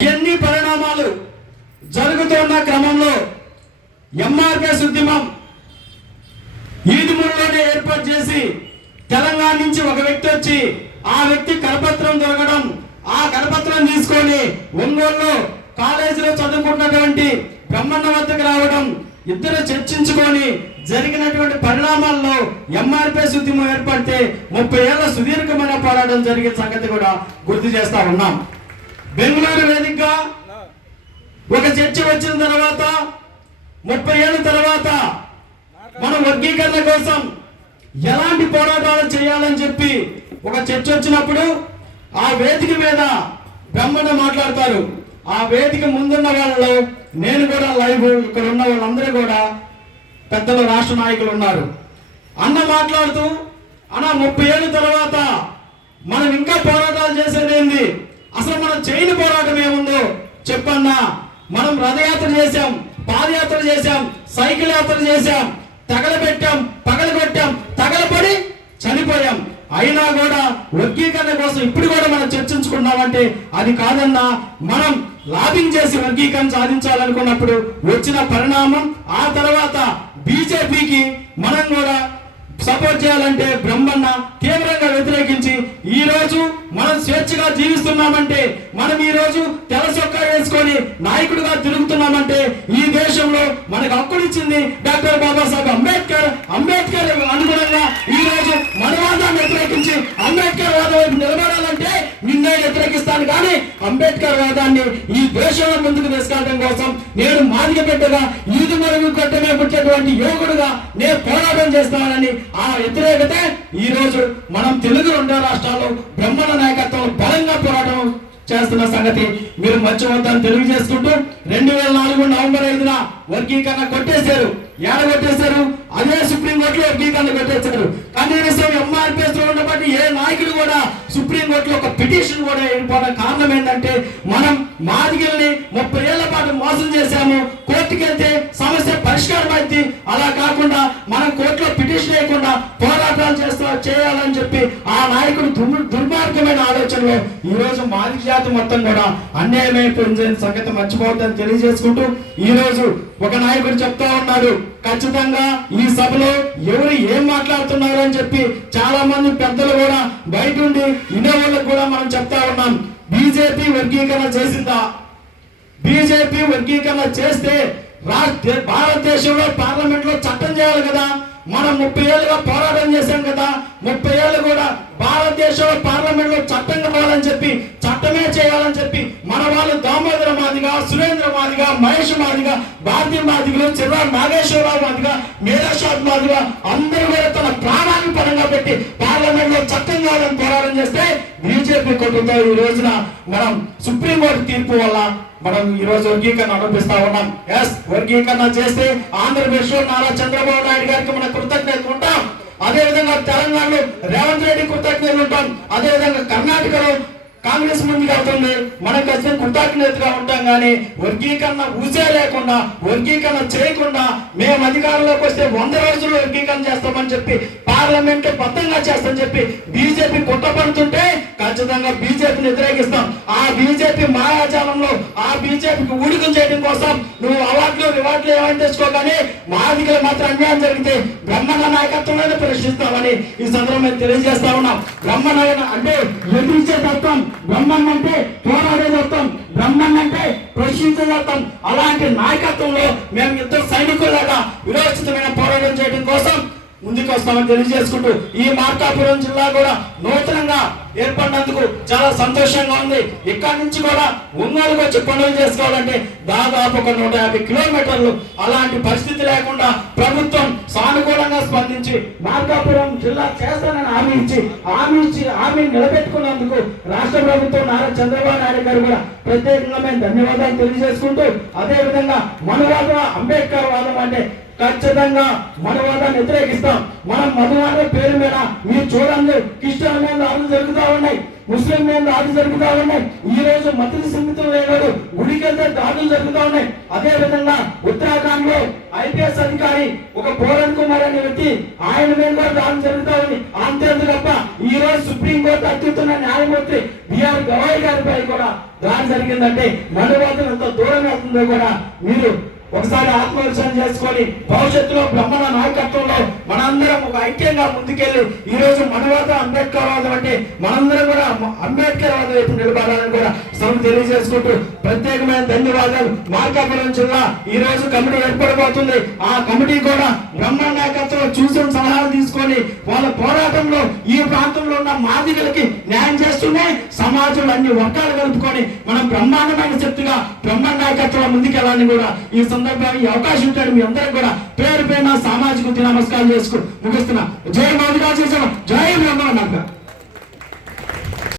ఎన్ని పరిణామాలు జరుగుతున్న క్రమంలో ఎంఆర్పిఎస్ ఉద్యమం ఈదుమూరులోనే ఏర్పాటు చేసి తెలంగాణ నుంచి ఒక వ్యక్తి వచ్చి ఆ వ్యక్తి కరపత్రం దొరకడం, ఆ కరపత్రం తీసుకొని ఒంగోలులో కాలేజీలో చదువుకుంటున్నటువంటి బ్రహ్మన్న వద్దకు రావడం, ఇద్దరు చర్చించుకొని జరిగినటువంటి పరిణామాల్లో ఎంఆర్పిఎస్ ఉద్యమం ఏర్పడితే 30 ఏళ్ల సుదీర్ఘమైన పోరాటం జరిగిన సంగతి కూడా గుర్తు చేస్తా ఉన్నాం. బెంగళూరు వేదికగా ఒక చర్చ వచ్చిన తర్వాత 30 ఏళ్ళ తర్వాత మనం వర్గీకరణ కోసం ఎలాంటి పోరాటాలు చేయాలని చెప్పి ఒక చర్చ వచ్చినప్పుడు ఆ వేదిక మీద బ్రహ్మణ మాట్లాడతారు. ఆ వేదిక ముందున్న వాళ్ళలో నేను కూడా లైవ్, ఇక్కడ ఉన్న వాళ్ళందరూ కూడా పెద్దల రాష్ట్ర నాయకులు ఉన్నారు. అన్న మాట్లాడుతూ, అన్న 30 ఏళ్ళ తర్వాత మనం ఇంకా పోరాటాలు చేసేది ఏంది, అసలు మనం చేయని పోరాటం ఏముందో చెప్పన్నా. మనం రథయాత్ర చేశాం, పాదయాత్ర చేశాం, సైకిల్ యాత్ర చేశాం, తగలబెట్టాం, పగలగొట్టాం, తగలబడి చనిపోయాం. అయినా కూడా వర్గీకరణ కోసం ఇప్పుడు కూడా మనం చర్చించుకున్నామంటే అది కాదన్నా. మనం లాబింగ్ చేసి వర్గీకరణ సాధించాలనుకున్నప్పుడు వచ్చిన పరిణామం, ఆ తర్వాత బీజేపీకి మనం కూడా సపోర్ట్ చేయాలంటే బ్రహ్మన్న తీవ్రంగా వ్యతిరేకించి ఈ రోజు మనం స్వేచ్ఛగా జీవిస్తున్నామంటే, మనం ఈ రోజు తెల్ల చొక్కా వేసుకొని నాయకుడిగా తిరుగుతున్నామంటే ఈ దేశంలో మనకు హక్కునిచ్చింది డాక్టర్ బాబాసాహెబ్ అంబేద్కర్. అంబేద్కర్ అనుగుణంగా ఈ రోజు మన వాదాన్ని వ్యతిరేకించి అంబేద్కర్ వాదం వైపు నిలబడాలంటే నిన్నే వ్యతిరేకిస్తాను, కానీ అంబేద్కర్ వాదాన్ని ఈ దేశంలో ముందుకు తీసుకెళ్ళడం కోసం నేను మాదిగ బిడ్డగా ఈదు మరుగు కట్టమే పుట్టినటువంటి యువకుడుగా నేను పోరాటం చేస్తానని ఆ వ్యతిరేకత ఈ రోజు మనం తెలుగు 2 రాష్ట్రాల్లో బ్రహ్మణ నాయకత్వం బలంగా పోరాటం చేస్తున్న సంగతి మీరు మర్చిపోతాను తెలియజేసుకుంటూ 2004 నవంబర్ 5న వర్గీకరణ కొట్టేశారు. కొట్టేశారు అదే సుప్రీంకోర్టులో వర్గీకరణ కొట్టేశారు. కనీసం ఎంఆర్పిఎస్ లో ఉన్నప్పటి ఏ నాయకుడు కూడా సుప్రీంకోర్టులో ఒక పిటిషన్ కూడా వెళ్ళిపోవడం కారణం ఏంటంటే, మనం మాదిగల్ని 30 ఏళ్ల పాటు మోసం చేశాము, కోర్టుకి వెళ్తే సమస్య పరిష్కారం అయితే, అలా కాకుండా మనం కోర్టులో పిటిషన్ వేయకుండా పోరాటాలు చేయాలని చెప్పి ఆ నాయకుడు దుర్మార్గమైన ఆలోచనలో ఈ రోజు మాదిగ జాతి మొత్తం కూడా అన్యాయమైపోయింది సంగతి మర్చిపోవద్దని తెలియజేసుకుంటూ, ఈ రోజు ఒక నాయకుడు చెప్తా ఉన్నాడు, ఖచ్చితంగా ఈ సభలో ఎవరు ఏం మాట్లాడుతున్నారు అని చెప్పి చాలా మంది పెద్దలు కూడా బయట ఉండి ఇనే వాళ్ళకు కూడా మనం చెప్తా ఉన్నాం. బీజేపీ వర్గీకరణ చేసిందా? బీజేపీ వర్గీకరణ చేస్తే భారతదేశంలో పార్లమెంట్ లో చట్టం చేయాలి కదా. మనం 30 ఏళ్ళుగా పోరాటం చేశాం కదా, 30 ఏళ్ళు కూడా భారతదేశంలో పార్లమెంట్ లో చట్టం కావాలని చెప్పి చట్టమే చేయాలని చెప్పి మన వాళ్ళు దామోదర మాదిగా, సురేంద్ర మాదిగా, మహేష్ మాదిగా, భారతీయ మాదిగలు, చిర్రా నాగేశ్వరరావు మాదిగా, మేధాషాద్ మాదిగా అందరూ కూడా తన ప్రాణాన్ని పరంగా పెట్టి పార్లమెంట్ లో చట్టం కావాలని పోరాటం చేస్తే బీజేపీ కొట్టుతో ఈ రోజున మనం సుప్రీంకోర్టు తీర్పు వల్ల మనం ఈ రోజు వర్గీకరణ అనుభవిస్తా ఉన్నాం. వర్గీకరణ చేస్తే ఆంధ్రప్రదేశ్ లో నారా చంద్రబాబు నాయుడు గారికి మన కృతజ్ఞతలు ఉంటాం. అదే విధంగా తెలంగాణలో రేవంత్ రెడ్డి కృతజ్ఞతలు ఉంటాం. అదే విధంగా కర్ణాటకలో కాంగ్రెస్ ముందుకు వెళ్తుంది, మనకు వచ్చిన కృతజ్ఞతగా ఉంటాం. కానీ వర్గీకరణ ఊసే లేకుండా, వర్గీకరణ చేయకుండా మేము అధికారంలోకి వస్తే 100 రోజులు వర్గీకరణ చేస్తామని చెప్పి పార్లమెంట్ బద్దంగా చేస్తామని చెప్పి బీజేపీ కుట్రపడుతుంటే ఖచ్చితంగా బీజేపీని వ్యతిరేకిస్తాం. ఆ బీజేపీ మాయాజాలంలో ఆ బీజేపీకి ఊడికం చేయడం కోసం నువ్వు అవార్డులు రివార్డులు ఏమైనా తెచ్చుకోగానే మాదిగలు మాత్రం అన్యాయం జరిగితే బ్రహ్మణ నాయకత్వంలోనే ప్రశ్నిస్తామని ఈ సందర్భంగా తెలియజేస్తా ఉన్నాం. బ్రహ్మణ అంటే ఎదిరించే తత్వం, బ్రహ్మన్ అంటే పోరాడే తత్వం, బ్రహ్మన్ అంటే ప్రశ్నించే తత్వం. అలాంటి నాయకత్వంలో మేము ఇద్దరు సైనికులాగా విరోచితమైన పోరాటం చేయడం కోసం ముందుకు వస్తామని తెలియజేసుకుంటూ, ఈ మార్కాపురం జిల్లా కూడా నూతనంగా ఏర్పడినందుకు చాలా సంతోషంగా ఉంది. ఇక్కడ నుంచి కూడా ఒంగోలుకు వచ్చి పనులు చేసుకోవాలంటే దాదాపు ఒక 150 కిలోమీటర్లు. అలాంటి పరిస్థితి లేకుండా ప్రభుత్వం సానుకూలంగా స్పందించి మార్కాపురం జిల్లా చేస్తానని హామీ నిలబెట్టుకున్నందుకు రాష్ట్ర ప్రభుత్వం నారా చంద్రబాబు నాయుడు గారు కూడా ప్రత్యేకంగా మేము ధన్యవాదాలు తెలియజేసుకుంటూ, అదే విధంగా మనువాదం అంబేద్కర్ వాదం అంటే ఖచ్చితంగా మనువాదాన్ని వ్యతిరేకిస్తాం. మనం మనువాద పేరు మీద మీరు చూడండి, క్రిస్టియన్ మీద దాడులు జరుగుతూ ఉన్నాయి, ముస్లిం మీద దాడులు జరుగుతూ ఉన్నాయి. ఈ రోజు మత సమితులు లేనాడు గుడికి వెళ్తే దాడులు జరుగుతూ ఉన్నాయి. అదే విధంగా ఉత్తరాఖండ్ లో ఐపీఎస్ అధికారి ఒక పూరన్ కుమార్ అనే వ్యక్తి, ఆయన మీద కూడా దాడులు జరుగుతూ ఉంది. అంతేందుకు తప్ప ఈ రోజు సుప్రీంకోర్టు అత్యున్నత న్యాయమూర్తి బిఆర్ గవాయి గారిపై కూడా దాడి జరిగింది. ఏంటంటే మనువాదం ఎంత దూరం వెళ్తుందో కూడా మీరు ఒకసారి ఆత్మవిశ్వాసం చేసుకొని భవిష్యత్తులో బ్రహ్మణ నాయకత్వంలో మనందరం ఒక ఐక్యంగా ముందుకెళ్ళి ఈ రోజు మనవాదం అంబేద్కర్ వాదం అంటే మనందరం కూడా అంబేద్కర్ వాదం వైపు నిలబడాలని కూడా తెలియజేసుకుంటూ ప్రత్యేకమైన ధన్యవాదాలు. మార్కాపురం జిల్లా ఈ రోజు కమిటీ ఏర్పడబోతుంది. ఆ కమిటీ కూడా బ్రహ్మణ నాయకత్వంలో చూసిన సలహాలు తీసుకొని వాళ్ళ పోరాటంలో ఈ ప్రాంతంలో ఉన్న మాదిగలకి న్యాయం చేస్తూనే సమాజంలో అన్ని వర్గాలు కలుపుకొని మనం బ్రహ్మాండమైన శక్తిగా బ్రహ్మణ నాయకత్వంలో ముందుకెళ్ళాలని కూడా ఈ సందర్భంగా ఈ అవకాశం ఉంటాడు. మీ అందరూ కూడా పేరు పేరున సామాజిక నమస్కారం చేసుకుని ముగిస్తున్నా. జై మాదిగా చేసాం, జై బ్రహ్మ.